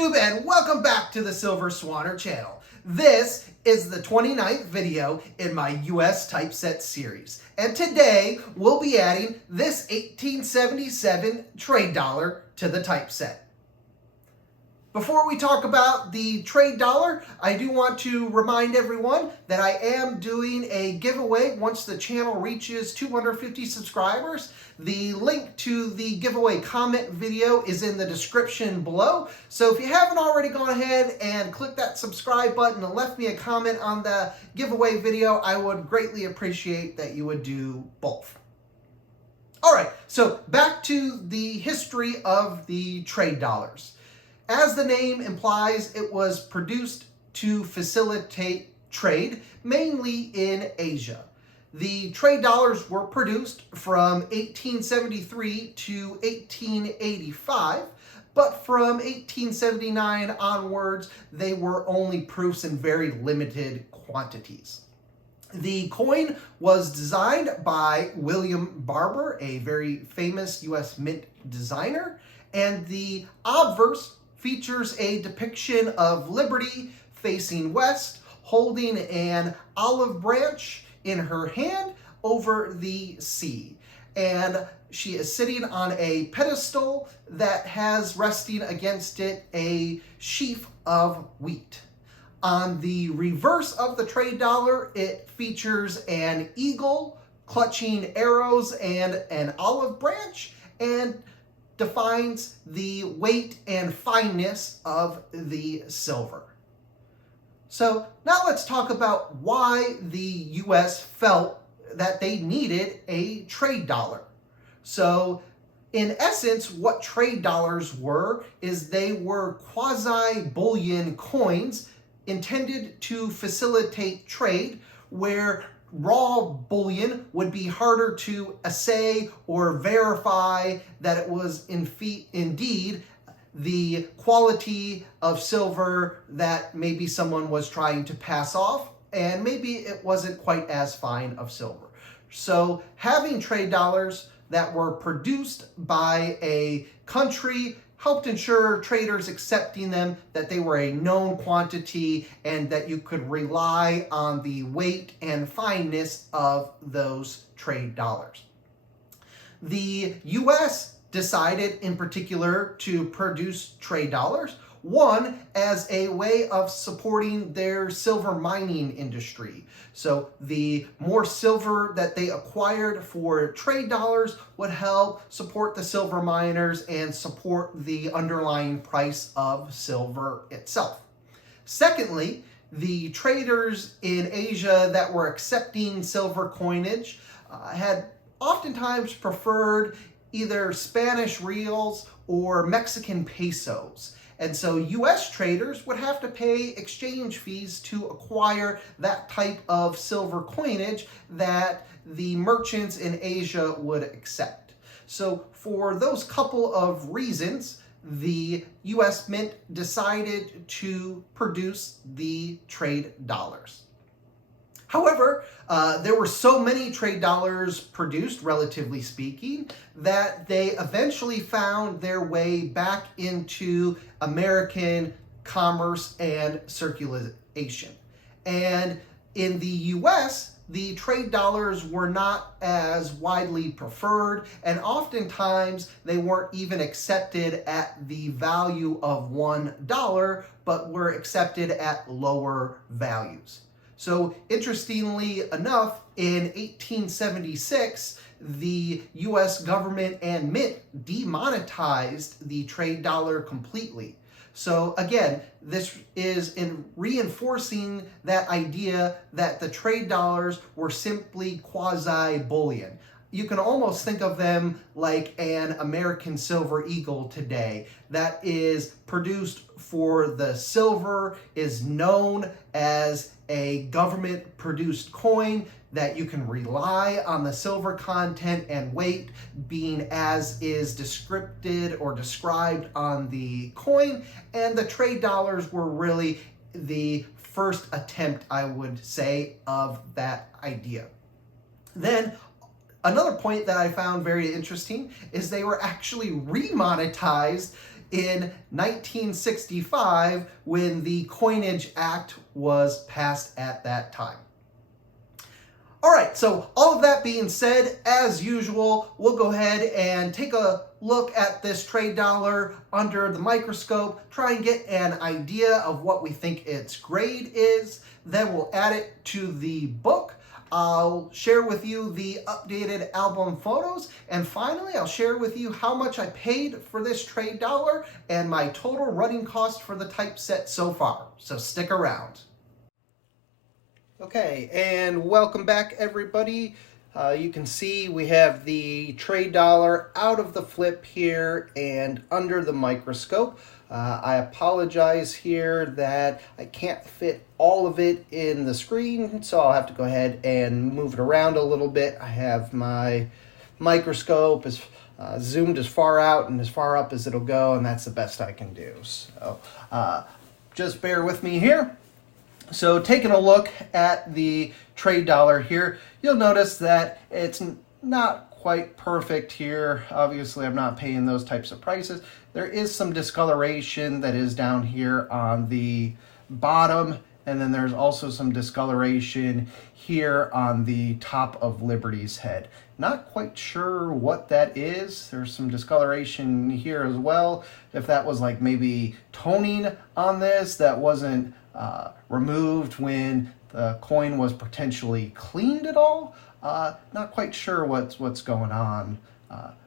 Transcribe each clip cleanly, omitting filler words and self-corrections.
YouTube, and welcome back to the Silver Swanner channel. This is the 29th video in my US typeset series, and today we'll be adding this 1877 trade dollar to the typeset. Before we talk about the trade dollar, I do want to remind everyone that I am doing a giveaway once the channel reaches 250 subscribers. The link to the giveaway comment video is in the description below. So if you haven't already gone ahead and clicked that subscribe button and left me a comment on the giveaway video, I would greatly appreciate that you would do both. All right, so back to the history of the trade dollars. As the name implies, it was produced to facilitate trade, mainly in Asia. The trade dollars were produced from 1873 to 1885, but from 1879 onwards, they were only proofs in very limited quantities. The coin was designed by William Barber, a very famous US mint designer, and the obverse features a depiction of Liberty facing west, holding an olive branch in her hand over the sea. And she is sitting on a pedestal that has resting against it a sheaf of wheat. On the reverse of the trade dollar, it features an eagle clutching arrows and an olive branch, and defines the weight and fineness of the silver. So now let's talk about why the US felt that they needed a trade dollar. So in essence, what trade dollars were is they were quasi-bullion coins intended to facilitate trade, where raw bullion would be harder to assay or verify that it was indeed the quality of silver that maybe someone was trying to pass off, and maybe it wasn't quite as fine of silver. So having trade dollars that were produced by a country helped ensure traders accepting them that they were a known quantity and that you could rely on the weight and fineness of those trade dollars. The US decided in particular to produce trade dollars, one, as a way of supporting their silver mining industry. So the more silver that they acquired for trade dollars would help support the silver miners and support the underlying price of silver itself. Secondly, the traders in Asia that were accepting silver coinage had oftentimes preferred either Spanish reals or Mexican pesos. And so US traders would have to pay exchange fees to acquire that type of silver coinage that the merchants in Asia would accept. So for those couple of reasons, the US Mint decided to produce the trade dollars. However, there were so many trade dollars produced, relatively speaking, that they eventually found their way back into American commerce and circulation. And in the US, the trade dollars were not as widely preferred, and oftentimes they weren't even accepted at the value of $1, but were accepted at lower values. So interestingly enough, in 1876, the US government and mint demonetized the trade dollar completely. So again, this is in reinforcing that idea that the trade dollars were simply quasi-bullion. You can almost think of them like an American silver eagle today that is produced for the silver, is known as a government-produced coin that you can rely on the silver content and weight being as is descripted or described on the coin, and the trade dollars were really the first attempt, I would say, of that idea. Then Another point that I found very interesting is they were actually remonetized in 1965 when the Coinage Act was passed at that time. All right, so all of that being said, as usual, we'll go ahead and take a look at this trade dollar under the microscope, try and get an idea of what we think its grade is. Then we'll add it to the book. I'll share with you the updated album photos. And finally, I'll share with you how much I paid for this trade dollar and my total running cost for the typeset so far. So stick around. Okay, and welcome back, everybody. You can see we have the trade dollar out of the flip here and under the microscope. I apologize here that I can't fit all of it in the screen, so I'll have to go ahead and move it around a little bit. I have my microscope as zoomed as far out and as far up as it'll go, and that's the best I can do. So just bear with me here. So taking a look at the trade dollar here, you'll notice that it's not quite perfect here. Obviously, I'm not paying those types of prices. There is some discoloration that is down here on the bottom, and then there's also some discoloration here on the top of Liberty's head. Not quite sure what that is. There's some discoloration here as well. If that was like maybe toning on this that wasn't removed when the coin was potentially cleaned at all. Not quite sure what's going on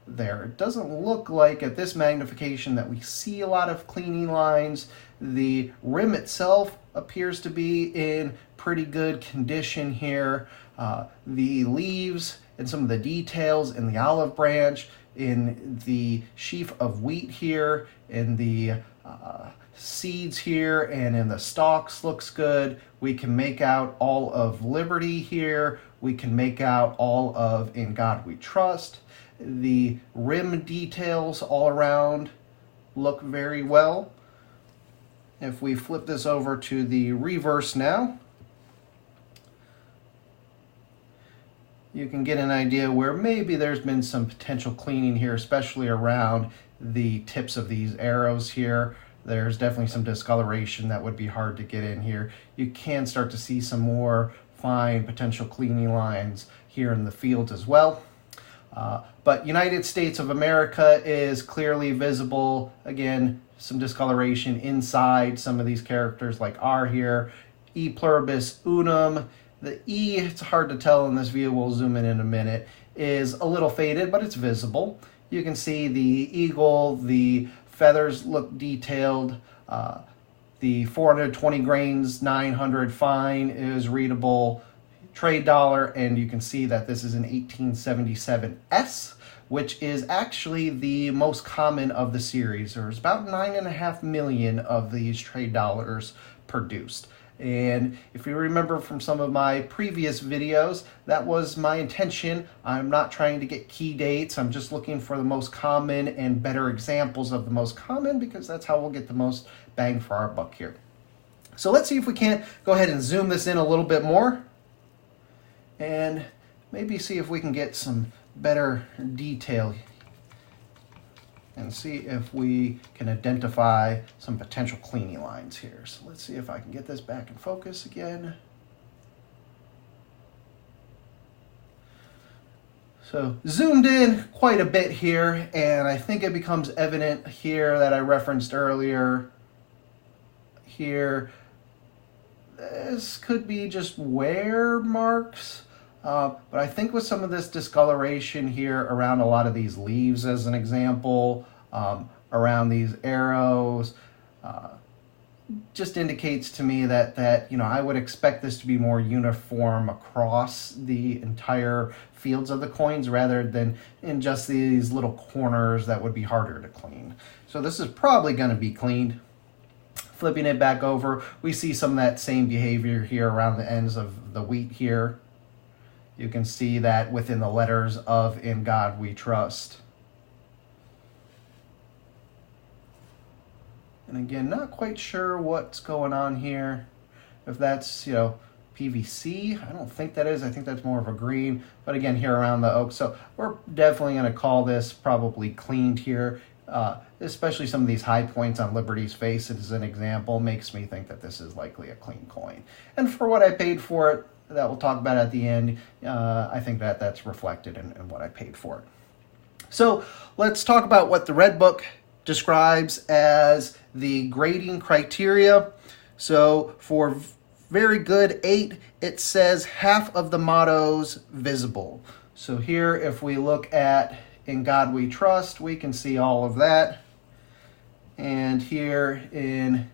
there. It doesn't look like at this magnification that we see a lot of cleaning lines. The rim itself appears to be in pretty good condition here. The leaves and some of the details in the olive branch, in the sheaf of wheat here, in the seeds here, and in the stalks looks good. We can make out all of Liberty here. We can make out all of In God We Trust. The rim details all around look very well. If we flip this over to the reverse now, you can get an idea where maybe there's been some potential cleaning here, especially around the tips of these arrows here. There's definitely some discoloration that would be hard to get in here. You can start to see some more fine potential cleaning lines here in the field as well. But United States of America is clearly visible. Again, some discoloration inside some of these characters like R here. E pluribus unum. The E, it's hard to tell in this view, we'll zoom in a minute, is a little faded, but it's visible. You can see the eagle, the feathers look detailed. The 420 grains, 900 fine is readable trade dollar, and you can see that this is an 1877 S, which is actually the most common of the series. There's about 9.5 million of these trade dollars produced. And if you remember from some of my previous videos, that was my intention. I'm not trying to get key dates. I'm just looking for the most common and better examples of the most common, because that's how we'll get the most bang for our buck here. So let's see if we can't go ahead and zoom this in a little bit more and maybe see if we can get some better detail and see if we can identify some potential cleaning lines here. So let's see if I can get this back in focus again. So zoomed in quite a bit here, and I think it becomes evident here that I referenced earlier here. This could be just wear marks, but I think with some of this discoloration here around a lot of these leaves as an example, around these arrows, just indicates to me that you know, I would expect this to be more uniform across the entire fields of the coins rather than in just these little corners that would be harder to clean. So this is probably going to be cleaned. Flipping it back over, we see some of that same behavior here around the ends of the wheat here. You can see that within the letters of In God We Trust. And again, not quite sure what's going on here. If that's, you know, PVC, I don't think that is. I think that's more of a green. But again, here around the oak. So we're definitely going to call this probably cleaned here. especially some of these high points on Liberty's face as an example, makes me think that this is likely a clean coin. And for what I paid for it, that we'll talk about at the end, I think that that's reflected in what I paid for it. So let's talk about what the Red Book describes as the grading criteria. So for very good 8, it says half of the mottos visible. So here, if we look at In God We Trust, we can see all of that. And here in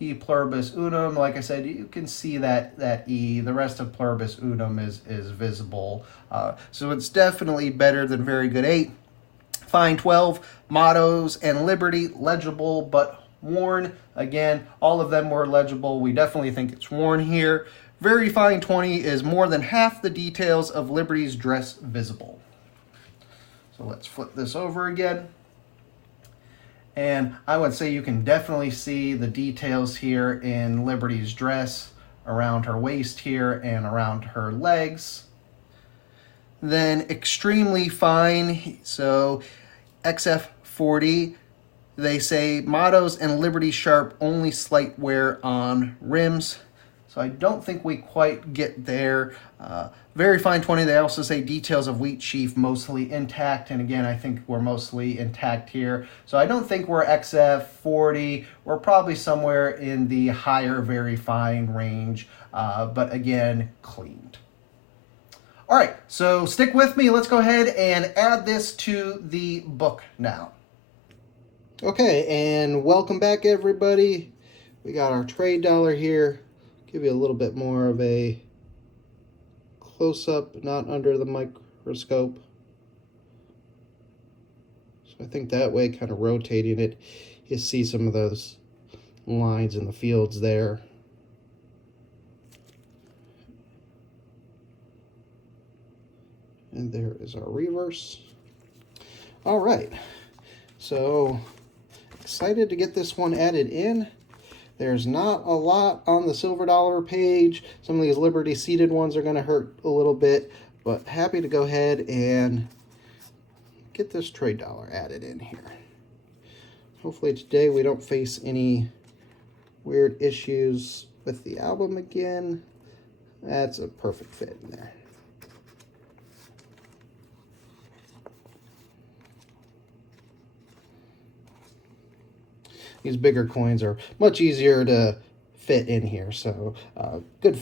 E Pluribus Unum, like I said, you can see that E. The rest of Pluribus Unum is visible. So it's definitely better than very good 8. Fine 12, mottos and Liberty, legible but worn. Again, all of them were legible. We definitely think it's worn here. Very fine 20 is more than half the details of Liberty's dress visible. So let's flip this over again. And I would say you can definitely see the details here in Liberty's dress around her waist here and around her legs. Then extremely fine, so XF40, they say mottos and Liberty sharp, only slight wear on rims. So I don't think we quite get there. Very fine 20, they also say details of wheat sheaf mostly intact. And again, I think we're mostly intact here. So I don't think we're XF40. We're probably somewhere in the higher very fine range, but again, cleaned. All right, so stick with me. Let's go ahead and add this to the book now. Okay, and welcome back, everybody. We got our trade dollar here. Give you a little bit more of a close-up, not under the microscope. So I think that way, kind of rotating it, you see some of those lines in the fields there. And there is our reverse. All right, so excited to get this one added in. There's not a lot on the silver dollar page. Some of these Liberty seated ones are going to hurt a little bit, but happy to go ahead and get this trade dollar added in here. Hopefully today we don't face any weird issues with the album again. That's a perfect fit in there. These bigger coins are much easier to fit in here, so good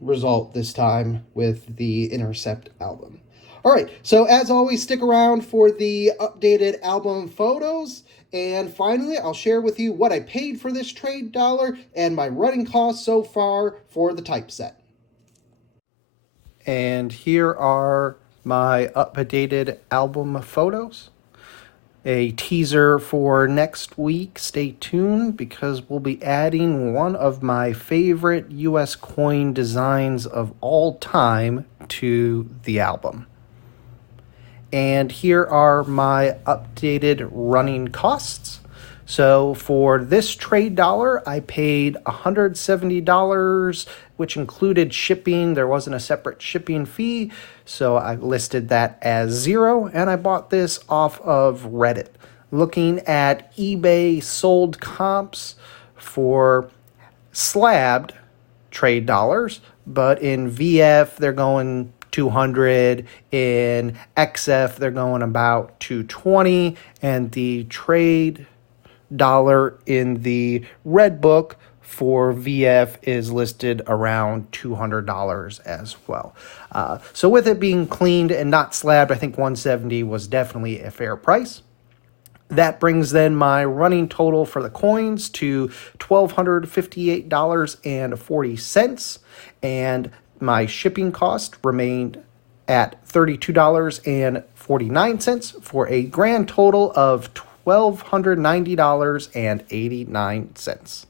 result this time with the Intercept album. All right, so as always, stick around for the updated album photos. And finally, I'll share with you what I paid for this trade dollar and my running costs so far for the typeset. And here are my updated album photos. A teaser for next week. Stay tuned because we'll be adding one of my favorite US coin designs of all time to the album. And here are my updated running costs. So for this trade dollar, I paid $170, which included shipping. There wasn't a separate shipping fee, so I listed that as 0, and I bought this off of Reddit. Looking at eBay sold comps for slabbed trade dollars, but in VF they're going 200, in XF they're going about 220, and the trade dollar in the Red Book for VF is listed around $200 as well. So with it being cleaned and not slabbed, I think $170 was definitely a fair price. That brings then my running total for the coins to $1,258.40, and my shipping cost remained at $32.49 for a grand total of $1,290.89.